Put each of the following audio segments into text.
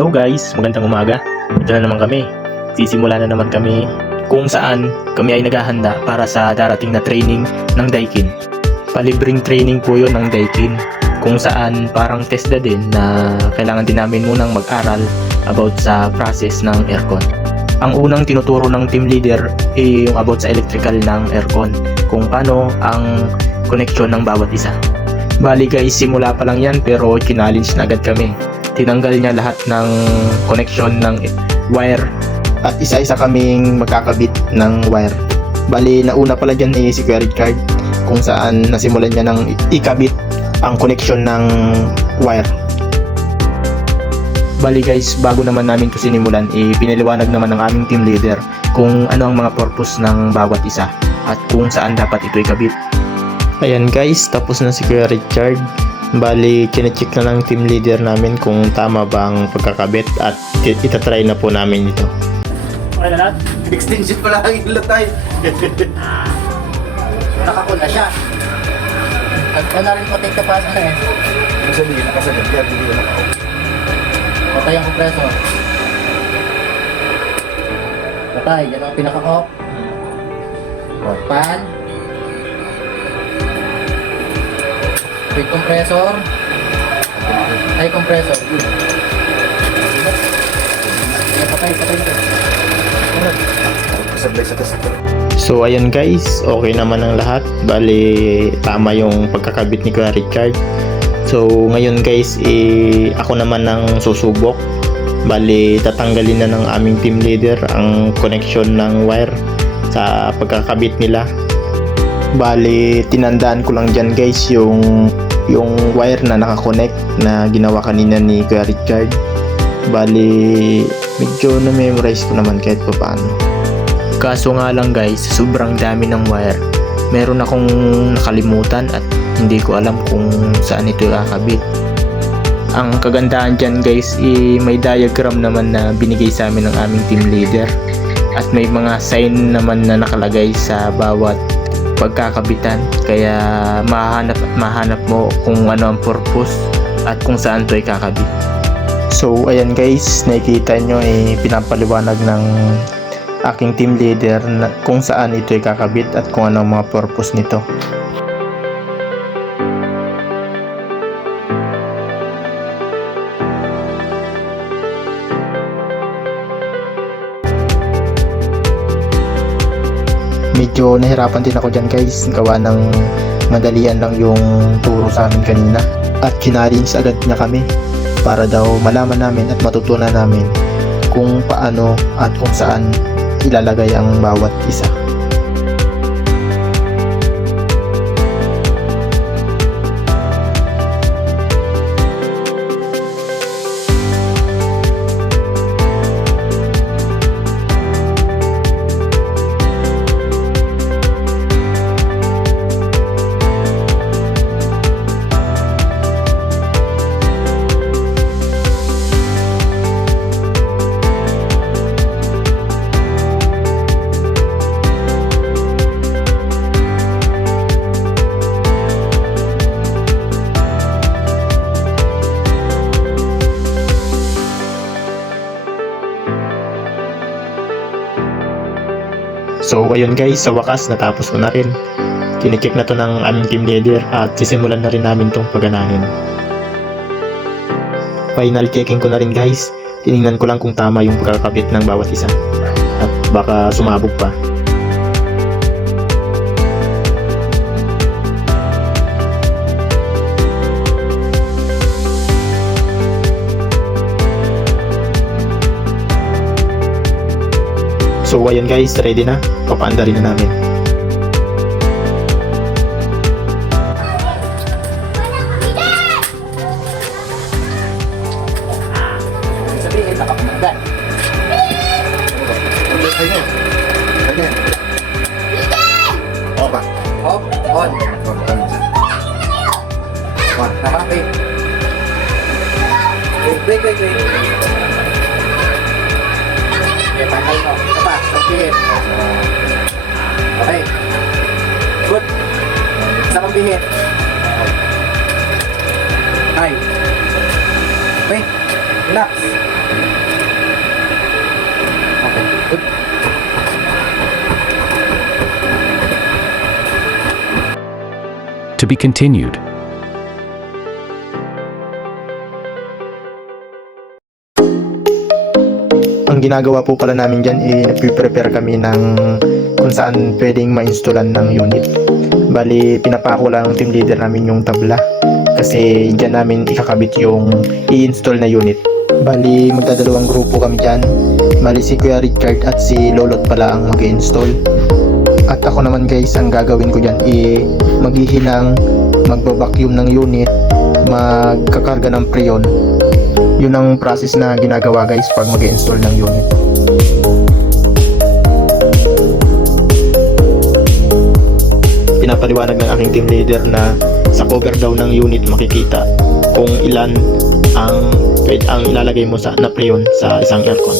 Hello guys, magandang umaga. Ito na naman kami. Sisimula na naman kami kung saan kami ay naghahanda para sa darating na training ng Daikin. Palibreng training po yun ng Daikin, kung saan parang test na din na kailangan din namin munang mag-aral about sa process ng aircon. Ang unang tinuturo ng team leader ay yung about sa electrical ng aircon, kung paano ang connection ng bawat isa. Bali guys, simula pa lang yan pero challenge na agad kami. Tinanggal niya lahat ng connection ng wire at isa-isa kaming magkakabit ng wire. Bali, nauna pala dyan si Kuya Richard, kung saan nasimulan niya ng ikabit ang connection ng wire. Bali guys, bago naman namin ito sinimulan, pinaliwanag naman ng aming team leader kung ano ang mga purpose ng bawat isa at kung saan dapat ito ikabit. Ayan guys, tapos na si Kuya Richard. Bali, chinecheck na ng team leader namin kung tama ba ang pagkakabit at itatry na po namin ito. Okay na lahat? Extension pala ang ilatay. Nakakul na siya. At na rin patay ka pa sa eh. Ibig sabihin, nakasagot yan, hindi ko nakakot. Patay ang compressor. Patay, yan ang pinaka-off. Pan. With compressor. Ay, compressor. Good. Patay. Sablay sa test. So ayun guys, okay naman ang lahat. Bali, tama yung pagkakabit ni Kuya Richard. So ngayon guys, ako naman ang susubok. Bali, tatanggalin na ng aming team leader ang connection ng wire sa pagkakabit nila. Bali, tinandaan ko lang dyan guys yung wire na nakakonect na ginawa kanina ni Kuya Richard. Bali, medyo na-memorize ko naman kahit pa paano. Kaso nga lang guys, sobrang dami ng wire. Meron akong nakalimutan at hindi ko alam kung saan ito kakabit. Ang kagandahan dyan guys, may diagram naman na binigay sa amin ng aming team leader. At may mga sign naman na nakalagay sa bawat pagkakabitan, kaya mahanap mo kung ano ang purpose at kung saan to ikakabit. So ayan guys, nakikita nyo pinapaliwanag ng aking team leader na kung saan ito ikakabit at kung ano ang mga purpose nito. Medyo nahirapan din ako dyan guys, gawa ng madalian lang yung turo sa amin kanina at challenge agad niya kami para daw malaman namin at matutunan namin kung paano at kung saan ilalagay ang bawat isa. So ayun guys, sa wakas natapos ko na rin. Kine-check na to ng aming team leader at sisimulan na rin namin tong pagganahin. Final checking ko na rin guys. Tinignan ko lang kung tama yung pagkakabit ng bawat isa at baka sumabog pa. So ayun guys, ready na. Papaanda rin na namin. Sabihin, nakapamandan. Ayun. Ganyan. O ba? Off, on. On. Nakapit. Wait. Okay, pantay mo. Isa pa, sabihin. Okay. Good. Isa pang bihit. Ay. Wait. Relax. Okay, good. To be continued. Ang ginagawa po pala namin dyan, nagpe-prepare kami ng kung saan pwedeng ma-installan ng unit. Bali, pinapako lang ng team leader namin yung tabla kasi dyan namin ikakabit yung i-install na unit. Bali, magdadalawang grupo kami dyan. Bali, si Kuya Richard at si Lolot pala ang mag-install. At ako naman guys, ang gagawin ko dyan maghihinang, magbabacuum ng unit, magkakarga ng preon. Yun ang process na ginagawa guys pag mag-install ng unit. Pinapaliwanag ng aking team leader na sa cover daw ng unit makikita kung ilan ang ilalagay mo na preon sa isang aircon.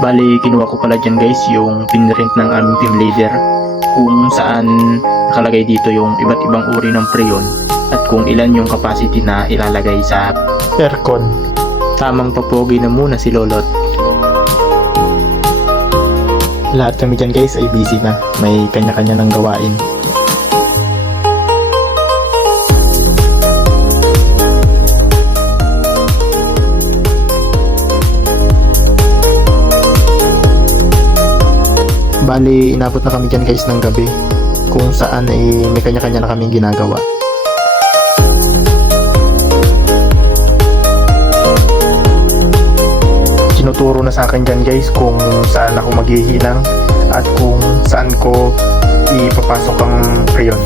Bali, kinuha ko pala dyan guys yung pinrint ng aming team leader kung saan nakalagay dito yung iba't ibang uri ng preon at kung ilan yung capacity na ilalagay sa aircon. Tamang papogi na muna si Lolot. Lahat kami dyan guys ay busy na, may kanya-kanya ng gawain. Bali, inabot na kami dyan guys ng gabi kung saan may kanya-kanya na kaming ginagawa. Tinuturo na sa akin dyan guys kung saan ako maghihinang at kung saan ko ipapasok ang preon.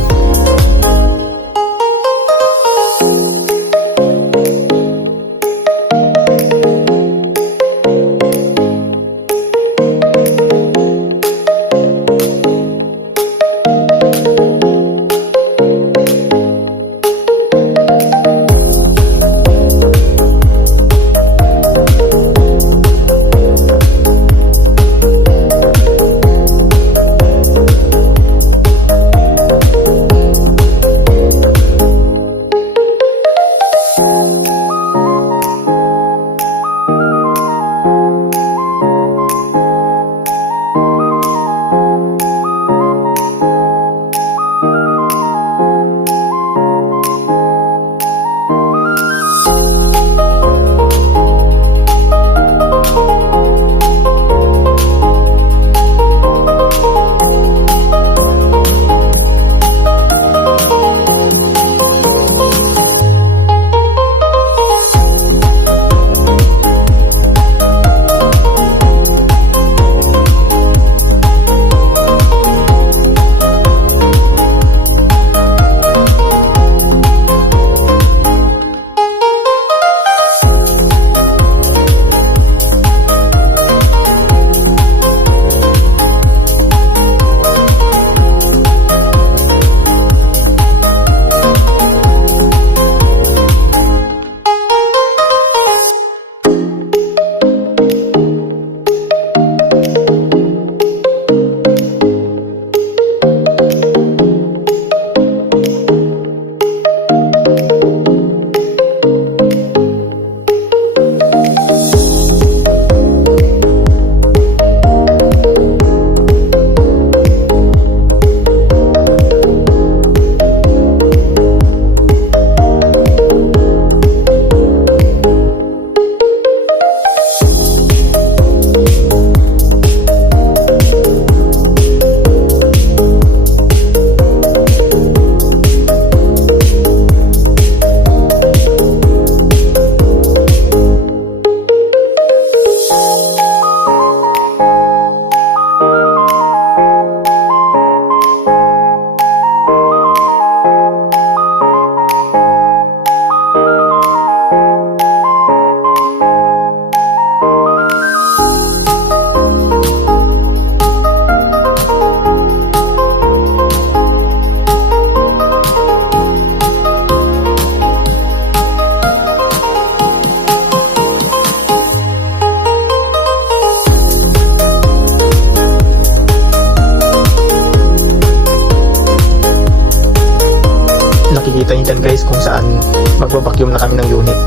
makikita niyo dyan guys kung saan magbabacuum na kami ng unit.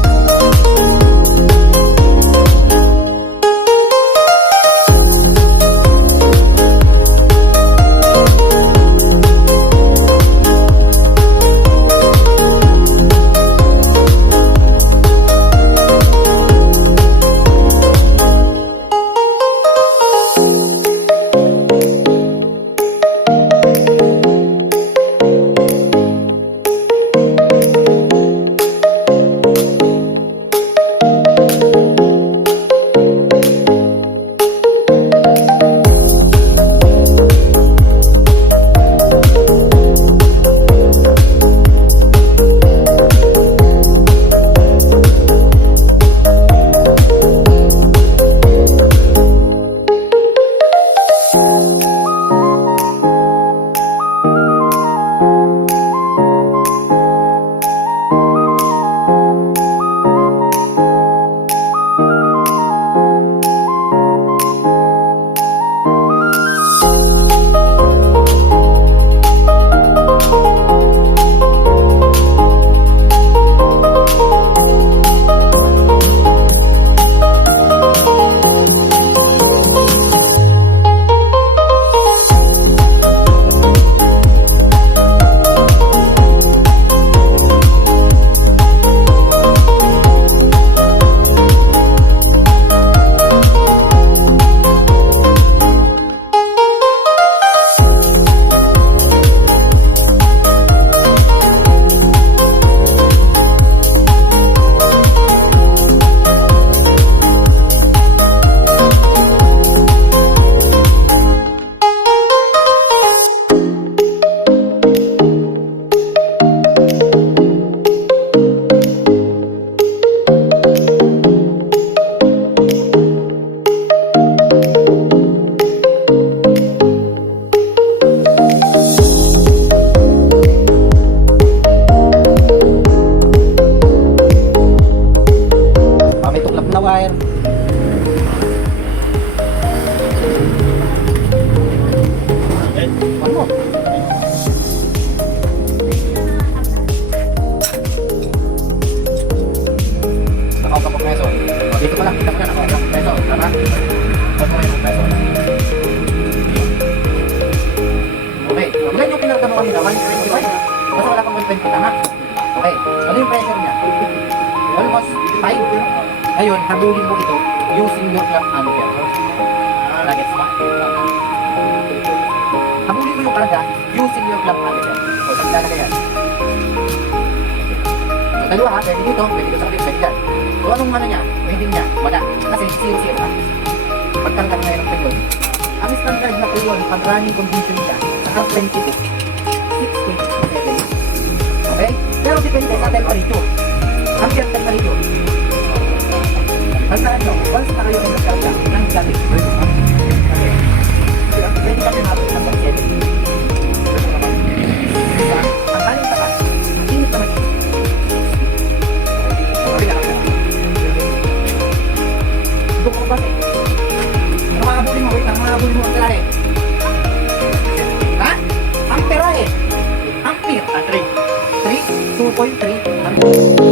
Dito pa lang, kita mo na, nakakapag peso. Tama? Pag mo yung peso. Okay. Ilan yung pinagdamo kanina? 125? Basta wala pang 120, tama? Okay. Ano yung pressure niya? Almost 5. Ngayon, habulin mo ito using your clamp ampere. Nuggets ba? Habulin mo yung karga using your clamp ampere. O, saan lalagay yan? So, dalawa ha, pwede dito sa kapit, pwede dyan. So, anong ano niya? Reading niya? Wala. Kasi 0-0 ka. Pagtangkat ngayon ng period. Ang standard na period, pag running condition niya, saka 22, 6.7. Okay? Pero depende sa temperature. Ambient temperature. Tandaan nyo, once na kayo ay nagkarga ng gamit versus ambient. Okay? Pwede kami natin ng 7. Ang kaling takas, ang init naman yun. Mga mo ang kalari. Ha? Ampera eh. Ampere. 3. 2.3.